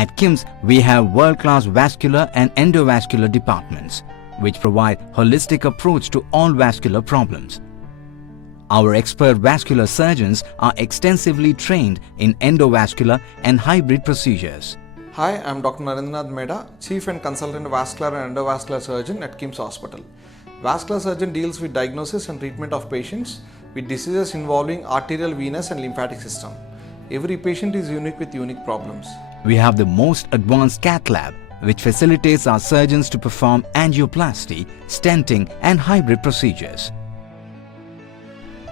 At KIMS, we have world-class vascular and endovascular departments, which provide holistic approach to all vascular problems. Our expert vascular surgeons are extensively trained in endovascular and hybrid procedures. Hi, I am Dr. Narendranath Meda, Chief and Consultant Vascular and Endovascular Surgeon at KIMS Hospital. Vascular surgeon deals with diagnosis and treatment of patients with diseases involving arterial, venous and lymphatic system. Every patient is unique with unique problems. We have the most advanced cath lab, which facilitates our surgeons to perform angioplasty, stenting and hybrid procedures.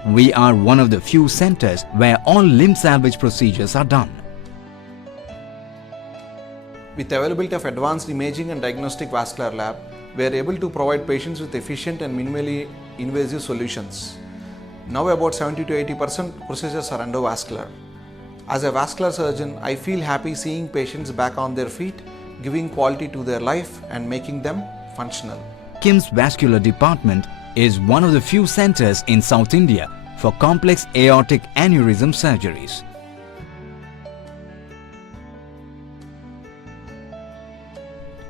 We are one of the few centers where all limb salvage procedures are done. With availability of advanced imaging and diagnostic vascular lab, we are able to provide patients with efficient and minimally invasive solutions. Now about 70 to 80% procedures are endovascular. As a vascular surgeon, I feel happy seeing patients back on their feet, giving quality to their life and making them functional. KIMS Vascular Department is one of the few centers in South India for complex aortic aneurysm surgeries.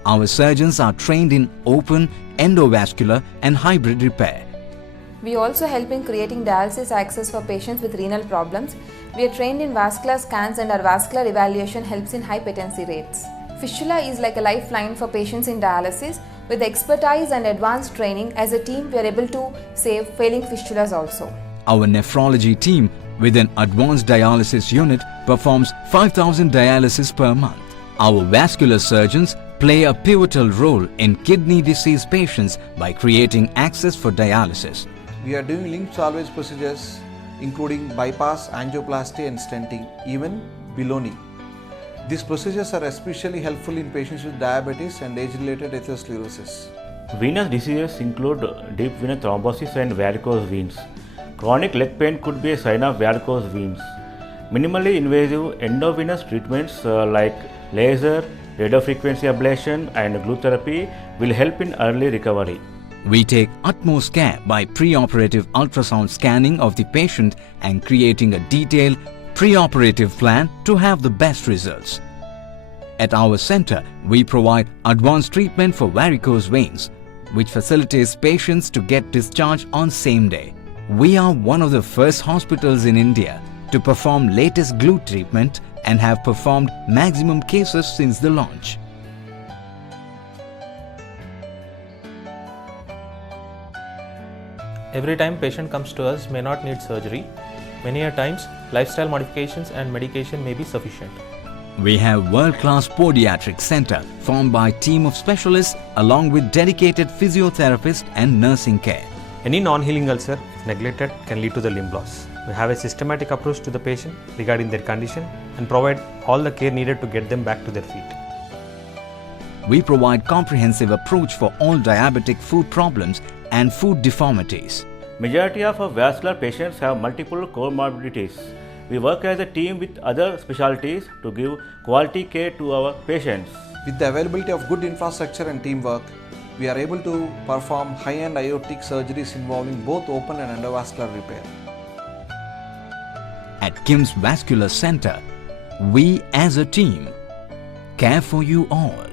Our surgeons are trained in open, endovascular and hybrid repair. We also help in creating dialysis access for patients with renal problems. We are trained in vascular scans and our vascular evaluation helps in high patency rates. Fistula is like a lifeline for patients in dialysis. With expertise and advanced training, as a team we are able to save failing fistulas also. Our nephrology team with an advanced dialysis unit performs 5,000 dialysis per month. Our vascular surgeons play a pivotal role in kidney disease patients by creating access for dialysis. We are doing limb salvage procedures including bypass, angioplasty and stenting, even below-knee. These procedures are especially helpful in patients with diabetes and age-related atherosclerosis. Venous diseases include deep venous thrombosis and varicose veins. Chronic leg pain could be a sign of varicose veins. Minimally invasive endovenous treatments like laser, radiofrequency ablation and glue therapy will help in early recovery. We take utmost care by preoperative ultrasound scanning of the patient and creating a detailed preoperative plan to have the best results. At our center, we provide advanced treatment for varicose veins, which facilitates patients to get discharged on same day. We are one of the first hospitals in India to perform latest glue treatment and have performed maximum cases since the launch. Every time patient comes to us may not need surgery. Many a times, lifestyle modifications and medication may be sufficient. We have world-class podiatric center formed by a team of specialists along with dedicated physiotherapists and nursing care. Any non-healing ulcer, if neglected, can lead to the limb loss. We have a systematic approach to the patient regarding their condition and provide all the care needed to get them back to their feet. We provide comprehensive approach for all diabetic food problems and food deformities. Majority of our vascular patients have multiple comorbidities. We work as a team with other specialties to give quality care to our patients. With the availability of good infrastructure and teamwork, we are able to perform high-end aortic surgeries involving both open and endovascular repair. At KIMS Vascular Center, we as a team care for you all.